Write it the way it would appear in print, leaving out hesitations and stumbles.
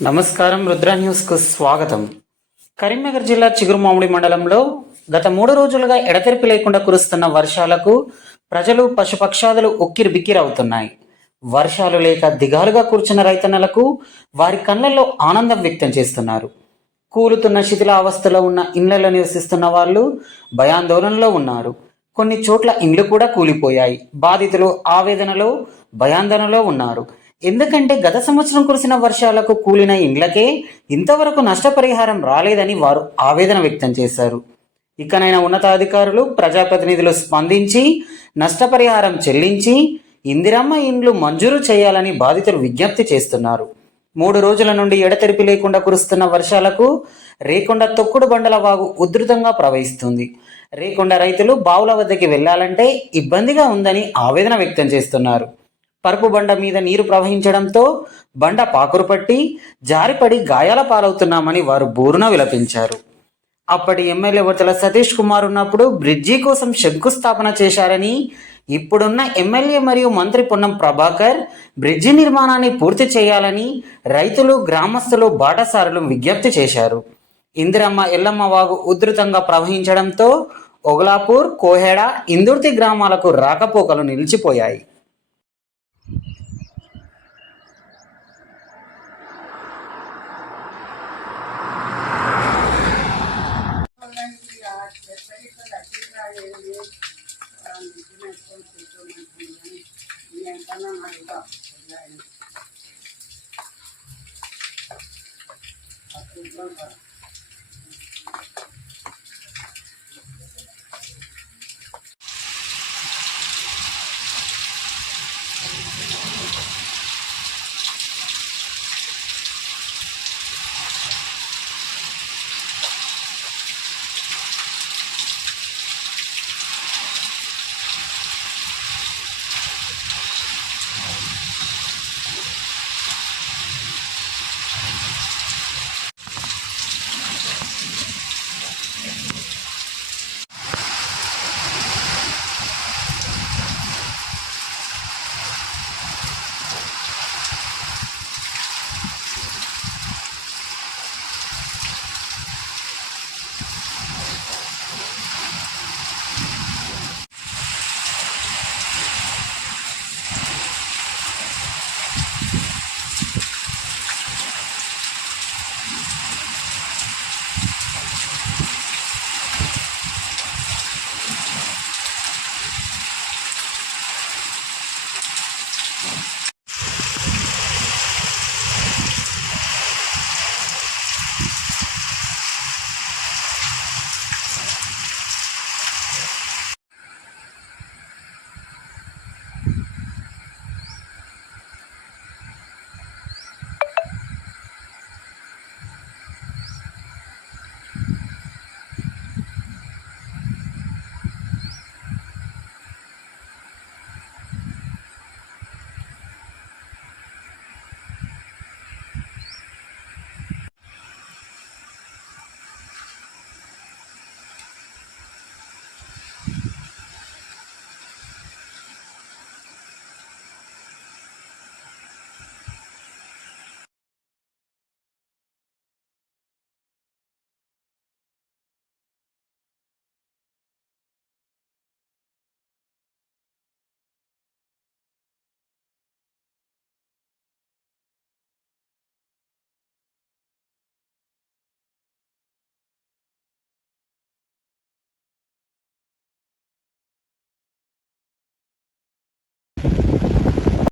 నమస్కారం, రుద్ర న్యూస్కు స్వాగతం. కరీంనగర్ జిల్లా చిగురుమామిడి మండలంలో గత 3 రోజులుగా ఎడతెరిపి లేకుండా కురుస్తున్న వర్షాలకు ప్రజలు పశుపక్షాదులు ఉక్కిరి బిక్కిరవుతున్నాయి. వర్షాలు లేక దిగాలుగా కూర్చున్న రైతన్నలకు వారి కళ్ళల్లో ఆనందం వ్యక్తం చేస్తున్నారు. కూలుతున్న శిథిలావస్థలో ఉన్న ఇళ్లలో నివసిస్తున్న వాళ్ళు భయాందోళనలో ఉన్నారు. కొన్ని చోట్ల ఇండ్లు కూడా కూలిపోయాయి. బాధితులు ఆవేదనలో భయాందోళనలో ఉన్నారు. ఎందుకంటే గత సంవత్సరం కురిసిన వర్షాలకు కూలిన ఇండ్లకే ఇంతవరకు నష్టపరిహారం రాలేదని వారు ఆవేదన వ్యక్తం చేశారు. ఇకనైనా ఉన్నతాధికారులు, ప్రజాప్రతినిధులు స్పందించి నష్టపరిహారం చెల్లించి ఇందిరమ్మ ఇండ్లు మంజూరు చేయాలని బాధితులు విజ్ఞప్తి చేస్తున్నారు. 3 రోజుల నుండి ఎడతెరిపి లేకుండా కురుస్తున్న వర్షాలకు రేకొండ తొక్కుడు బండల వాగు ఉధృతంగా ప్రవహిస్తుంది. రేకొండ రైతులు బావుల వద్దకి వెళ్లాలంటే ఇబ్బందిగా ఉందని ఆవేదన వ్యక్తం చేస్తున్నారు. పరుపు బండ మీద నీరు ప్రవహించడంతో బండ పాకురు పట్టి జారిపడి గాయాల పాలవుతున్నామని వారు బోరున విలపించారు. అప్పటి ఎమ్మెల్యే వరతల సతీష్ కుమార్ ఉన్నప్పుడు బ్రిడ్జి కోసం శంకుస్థాపన చేశారని, ఇప్పుడున్న ఎమ్మెల్యే మరియు మంత్రి పొన్నం ప్రభాకర్ బ్రిడ్జి నిర్మాణాన్ని పూర్తి చేయాలని రైతులు, గ్రామస్తులు, బాటసారులు విజ్ఞప్తి చేశారు. ఇందిరమ్మ ఎల్లమ్మ వాగు ఉధృతంగా ప్రవహించడంతో ఒగలాపూర్, కోహెడ, ఇందుర్తి గ్రామాలకు రాకపోకలు నిలిచిపోయాయి.